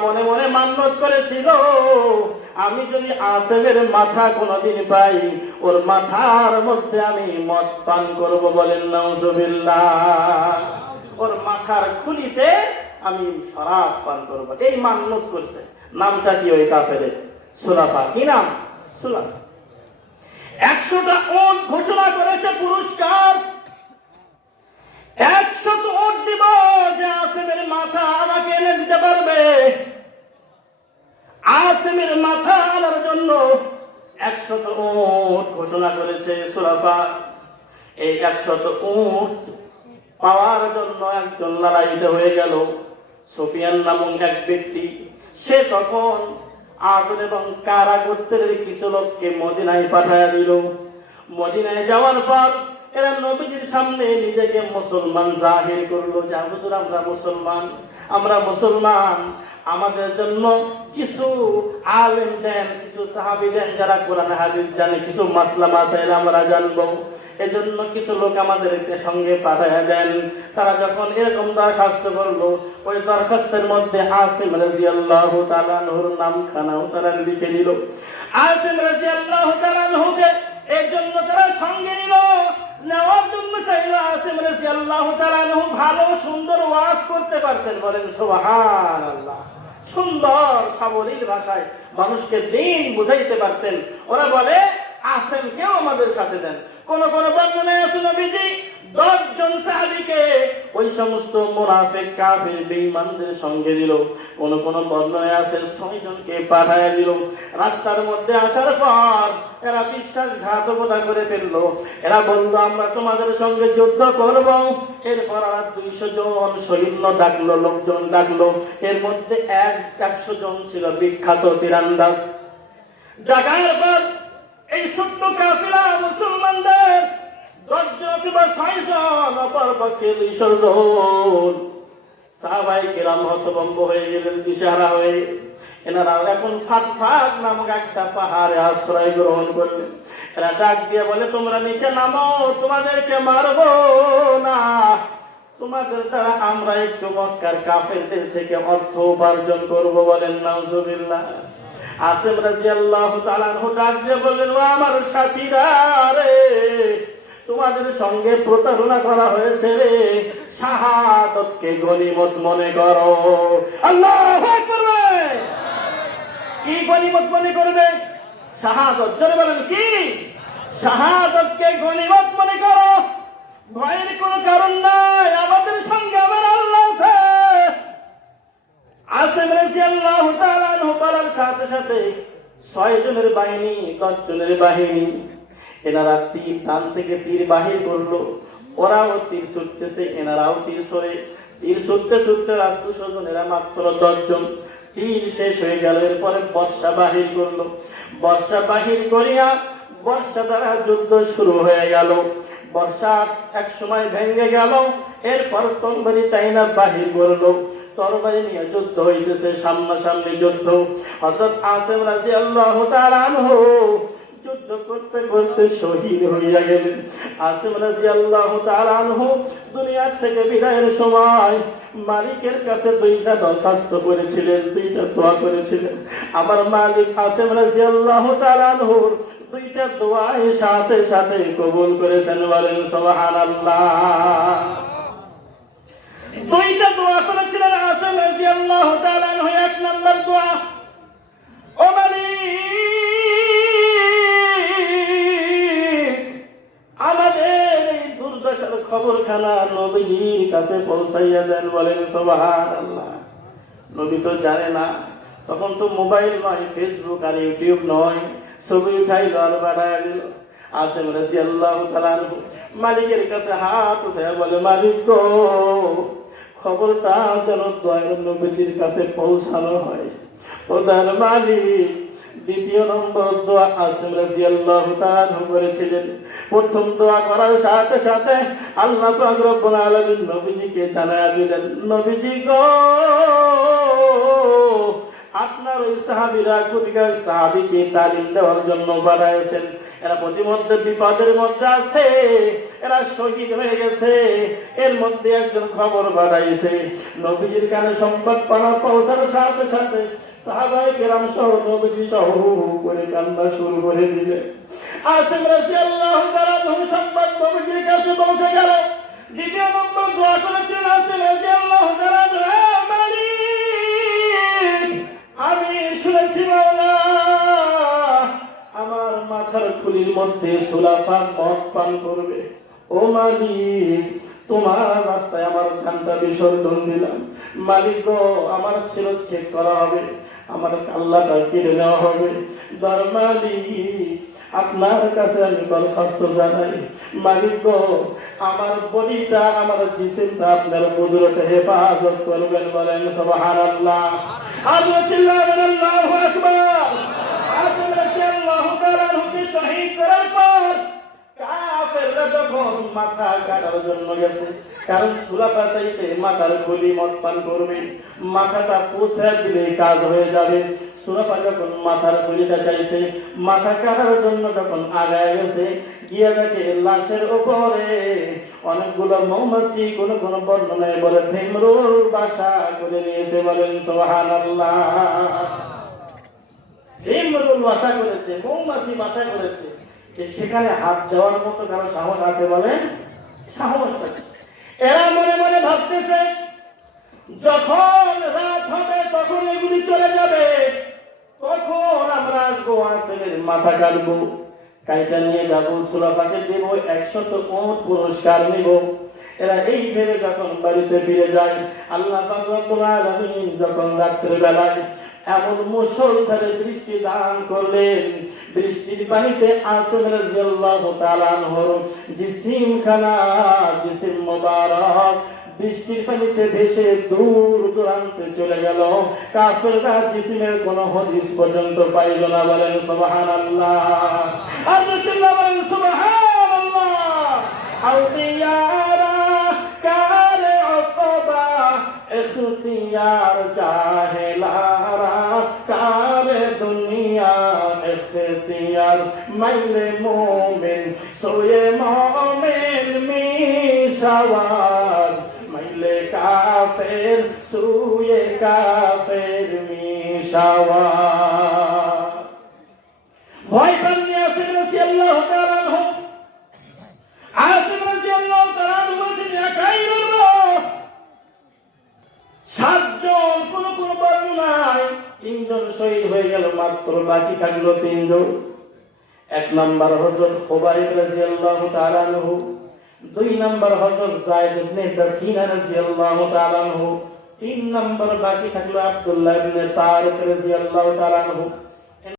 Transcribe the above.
মনে মনে মান্যত করেছিল, আমি যদি আসেমের মাথা কোনদিন পাই, ওর মাথার মধ্যে আমি মদ পান করব বলেন, নাউজুবিল্লাহ। ওর মাথার খুলিতে আমি শরাব পান করব। এই মান্যত করছে। নামটা কি ওই কাপের সুলাফা। কি নাম? সুলাফা। একশোটা ওট ঘোষণা করেছে পুরস্কার। একশত ওট দিব যে আসেমের মাথা আমাকে এনে দিতে পারবে। আসেমের মাথা আনার জন্য একশত ওট ঘোষণা করেছে সুরাফা। এই একশত ওট পাওয়ার জন্য একজন লড়াইতে হয়ে গেল। সোফিয়ান নামক এক ব্যক্তি, সে তখন আগুন এবং কারা গোত্রের কিছু লোককে মদিনায় পাঠায় দিল। মদিনায় যাওয়ার পর এরা নবীজির সামনে নিজেকে মুসলমান জাহির করল যে হুজুর, আমরা মুসলমান আমরা মুসলমান। আমাদের জন্য কিছু আলেম দেন, কিছু সাহাবি দেন, যারা কোরআন হাদিস জানে, কিছু মাসলা মাসাইল আমরা জানব। এজন্য কিছু লোক আমাদেরকে সঙ্গে পাঠায় দেন। তারা যখন এরকম দরখাস্ত করল, ওই দরখাস্তের মধ্যে আসিম রাজি আল্লাহ তালানহুর নাম খানাও তারা লিখে নিল। আসিম রাজি আল্লাহ তালানহুকে এই জন্য তারা সঙ্গে নিল। নেওয়ার জন্য চাইলে আসিম রাজি আল্লাহ তালানহু ভালো সুন্দর ওয়াজ করতে পারতেন বলেন সোহান আল্লাহ সুন্দর সাবলীল ভাষায় মানুষকে দিন বুঝাইতে পারতেন। ওরা বলে আসেন কেউ আমাদের সাথে দেন। কোন কোন বর্ণনায় আছে নবীজি দশ জন সাহাবীকে ওই সমস্ত মোনাফেক, কাফির, বেঈমানদের সঙ্গে দিল। কোন কোন বর্ণনায় আছে ছয় জনকে পাঠায় দিল। রাস্তার মধ্যে আসার পর এরা বিশ্বাসঘাতকতা করে ফেলল। এরা বলল, আমরা তোমাদের সঙ্গে যুদ্ধ করব। এরপর আর দুইশো জন সৈন্য ডাকলো, লোকজন ডাকলো। এর মধ্যে এক, একশো জন ছিল বিখ্যাত তীরান্দাজ। ডাকার পর এই সত্য কাফিলা মুসলমানদের হয়ে হয়ে। এখন আশ্রয় গ্রহণ দিয়ে বলে, তোমরা নিচে নামো, তোমাদেরকে মারবো না। তোমাদের দ্বারা আমরা একটু মক্কার কাফেরদের থেকে অর্থ উপার্জন করব বলেন, নাউজুবিল্লাহ। আসিম রাদিয়াল্লাহু তাআলা আনহু ডাক দিয়ে বললেন আমার সাথীরা রে, তোমাদের সঙ্গে প্রতারণা করা হয়েছে রে। শাহাদতকে গনিমত মনে করো। আল্লাহু আকবার কি গনিমত মনে করবে? শাহাদত। জোরে বলেন, কি? শাহাদতকে গনিমত মনে করো। ভয়ের কোনো কারণ নাই। আমাদের সঙ্গে আমার আল্লাহ আসেম রাদিয়াল্লাহু তাআলা বলার সাথে সাথে ছয় জনের বাহিনী দশ জনের বাহিনী, এনারা তীর ডান থেকে তীর বাহির করল। ওরাও তীর ছুটতেছে, এনারাও তীর সরে তীর ছুটতে ছুটতে রাত দুশো জন মাত্র দশজন তীর শেষ হয়ে গেল, এরপরে বর্ষা বাহির করল। বর্ষা বাহির করিয়া বর্ষা দ্বারা যুদ্ধ শুরু হয়ে গেল। বর্ষা এক সময় ভেঙে গেল, এরপর তরবারি চাইনা বাহির করল। যুদ্ধ হইতেছে, সামনাসামনি যুদ্ধ। যুদ্ধ করতে করতে শহীদ দুনিয়ার থেকে বিদায়ের সময় মালিকের কাছে দুইটা দরখাস্ত করেছিলেন, দুইটা দোয়া করেছিলেন। আমার মালিক আসিম রাদিয়াল্লাহু তাআলা আনহুর দুইটা দোয়াই সাথে সাথে কবুল করেছেন। বলেন, সুবহানাল্লাহ। দুইটা দোয়া করেছিলেন রাদিয়াল্লাহু তাআলা আনহু, এক নম্বর দোয়া। ও মালিক, আমাদের এই দুর্দশার খবরখানা নবীর কাছে পৌঁছাইয়া দেন, বলেন সুবহানাল্লাহ। নবী তো জানে না, তখন তো মোবাইল নয়, ফেসবুক আর ইউটিউব নয়। ছবি উঠাইল আর বাড়ায় দিল। আসেম তাআলা আনহু মালিকের কাছে হাত উঠে বলে, মালিক গো খবরটা যেন নবীজির কাছে পৌঁছানো হয়। প্রধান মালিক, দ্বিতীয় নম্বর দোয়া আসিম রাদিয়াল্লাহু তাআলা করেছিলেন। প্রথম দোয়া করার সাথে সাথে আল্লাহ রব্বুল আলামিন নবীজিকে জানায় দিলেন, নবীজি গো আপনার ওই সাহাবিরা কুদিকার সাহাবিকে তালিম দেওয়ার জন্য বানাইছেন। এরা প্রতিমধ্যে বিপদের মধ্যে আছে, এরা শহীদ হয়ে গেছে, এর মধ্যে একজন খবর বাড়াইছে নবীজির কানে সংবাদ পানা পৌঁছার সাথে সাথে সাহাবাই কেরাম সহ নবীজি সহ করে কান্না শুরু করে দিলে। আসেম রাজি আল্লাহ তারা ধন সংবাদ নবীজির কাছে পৌঁছে গেল। দ্বিতীয় নম্বর দোয়া করেছেন আসেম রাজি আল্লাহ তারা আমি শুনেছি আমার মাথার খুলির মধ্যে সুলাফান মদ পান করবে। ও মালিক, তোমার রাস্তায় আমার ধানটা বিসর্জন দিলাম। মালিক আমার চেক করা হবে। আমার কাল্লাটা কেড়ে নেওয়া হবে দর মালিক আপনার কাছে আমি দরখাস্ত জানাই মালিক আমার বডিটা আমার জিসিমটা আপনার কুদরতে হেফাজত করবেন বলেন সুবহানাল্লাহ আল্লাহ আল্লাহু আকবার সে আল্লাহ তাআলার হুকুম শহীদ করার পর কাফেররা যখন মাথা কাটার জন্য গেছে কারণ সুলাফা চাইতে মাথার গলি মদ পান করবে মাথাটা পুষে দিলে কাজ হয়ে যাবে। সুরাপা যখন মাথার গলিটা চাইছে মাথা কাটার জন্য যখন আগায় গেছে গিয়ে দেখে লাশের উপরে অনেকগুলো মৌমাছি কোন কোন বর্ণনায় বলে ভীমরুল বাসা করে নিয়েছে বলেন সোহান আল্লাহ। ভীমরুল বাসা করেছে মৌমাছি বাসা করেছে। যে সেখানে হাত দেওয়ার মতো কারও সাহস আছে বলে সাহস এরা মনে মনে ভাবতেছে, যখন রাত হবে তখন এগুলি চলে যাবে। তখন আমরা গোয়া ছেলের মাথা কাটবো। কাইটা নিয়ে যাব সুলাপাকে দেব, একশত কোট পুরস্কার নিব। এরা এই ভেবে যখন বাড়িতে ফিরে যায়, আল্লাহ যখন রাত্রে বেলায় এমন মুসলধারে বৃষ্টি দান করলেন। বৃষ্টির পানিতে আসেন রাদিয়াল্লাহু তাআলা জিসিম খানা জিসিম মুবারক। বৃষ্টির পানিতে ভেসে দূর দূরান্তে চলে গেল। কাফেররা জিসিমের কোন হদিস পর্যন্ত পাইল না, বলেন আর রাসূলুল্লাহ বলেন, সুবহানাল্লাহ। অকবা اختیار چاہے لارا کار دنیا اختیار میل مومن سوئے مومن می سوار میل کافر سوئے کافر می سوار মাত্র বাকি থাকল তিনজন। এক নম্বর হজরত হোবাইব রাজি আল্লাহ আনহু। দুই নম্বর হজরত জায়দ ইবনে দাসিনা রাজি আল্লাহ আনহু। তিন নম্বর বাকি থাকল আব্দুল্লাহ ইবনে তারিক রাজি আল্লাহ আনহু।